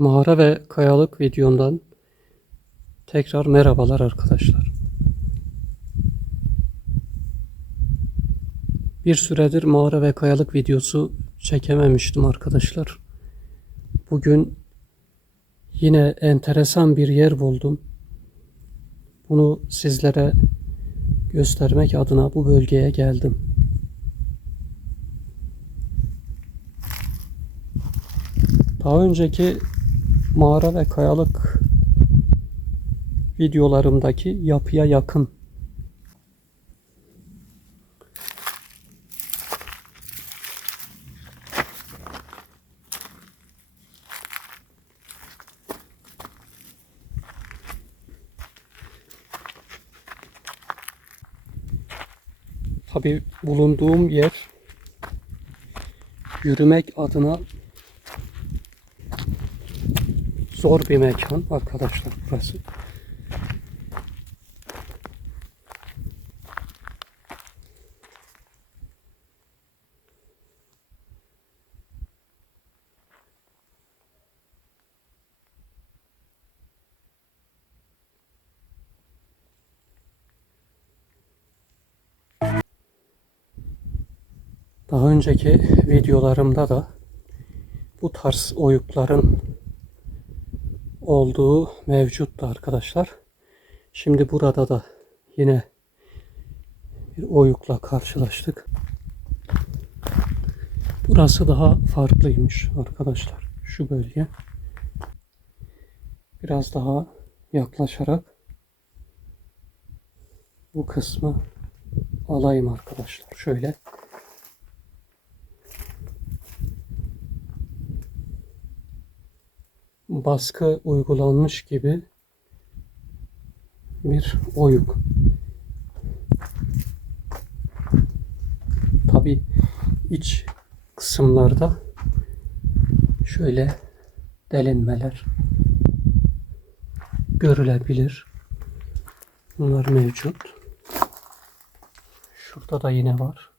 Mağara ve kayalık videomdan tekrar merhabalar arkadaşlar. Bir süredir mağara ve kayalık videosu çekememiştim arkadaşlar. Bugün yine enteresan bir yer buldum. Bunu sizlere göstermek adına bu bölgeye geldim. Daha önceki mağara ve kayalık videolarımdaki yapıya yakın. Tabi bulunduğum yer yürümek adına zor bir mekan arkadaşlar burası. Daha önceki videolarımda da bu tarz oyukların olduğu mevcuttu arkadaşlar. Şimdi burada da yine bir oyukla karşılaştık. Burası daha farklıymış arkadaşlar. Şu bölge. Biraz daha yaklaşarak bu kısmı alayım arkadaşlar. Şöyle baskı uygulanmış gibi bir oyuk. Tabi iç kısımlarda şöyle delinmeler görülebilir. Bunlar mevcut. Şurada da yine var.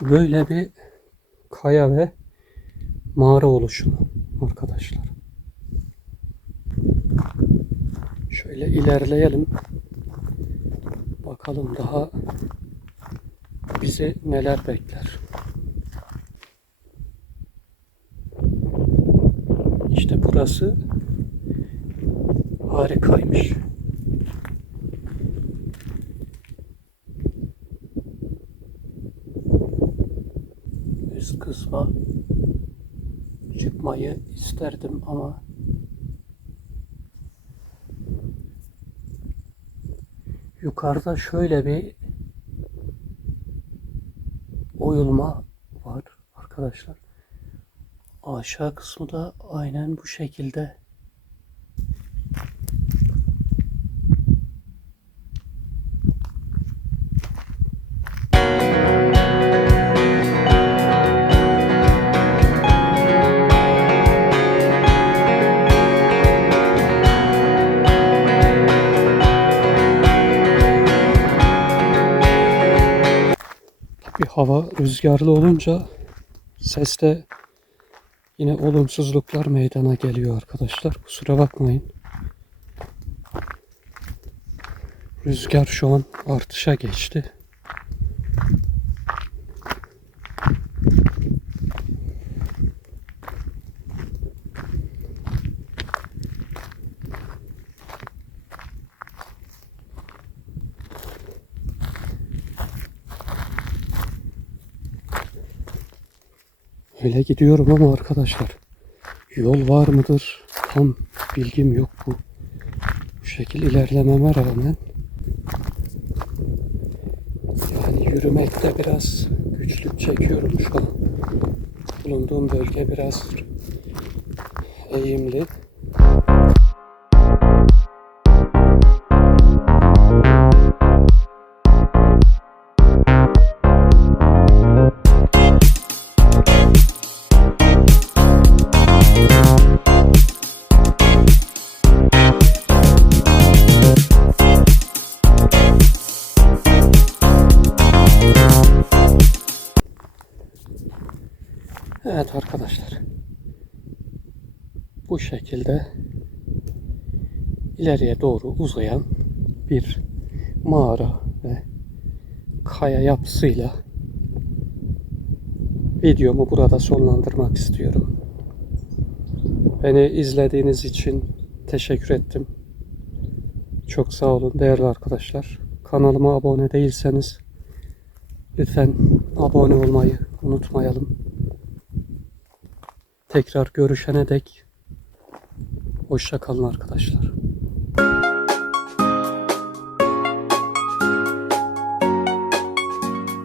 Böyle bir kaya ve mağara oluşumu arkadaşlar. Şöyle ilerleyelim. Bakalım daha bizi neler bekler. İşte burası harikaymış. Üst kısma çıkmayı isterdim ama yukarıda şöyle bir oyulma var arkadaşlar. Aşağı kısmı da aynen bu şekilde bir hava rüzgarlı olunca seste yine olumsuzluklar meydana geliyor arkadaşlar. Kusura bakmayın. Rüzgar şu an artışa geçti. Öyle gidiyorum ama arkadaşlar yol var mıdır tam bilgim yok bu. Bu şekil ilerlememe rağmen yani yürümekte biraz güçlük çekiyorum şu an. Bulunduğum bölge biraz eğimli. Evet arkadaşlar. Bu şekilde ileriye doğru uzayan bir mağara ve kaya yapısıyla videomu burada sonlandırmak istiyorum. Beni izlediğiniz için teşekkür ettim. Çok sağ olun değerli arkadaşlar. Kanalıma abone değilseniz lütfen abone olmayı unutmayalım. Tekrar görüşene dek hoşça kalın arkadaşlar.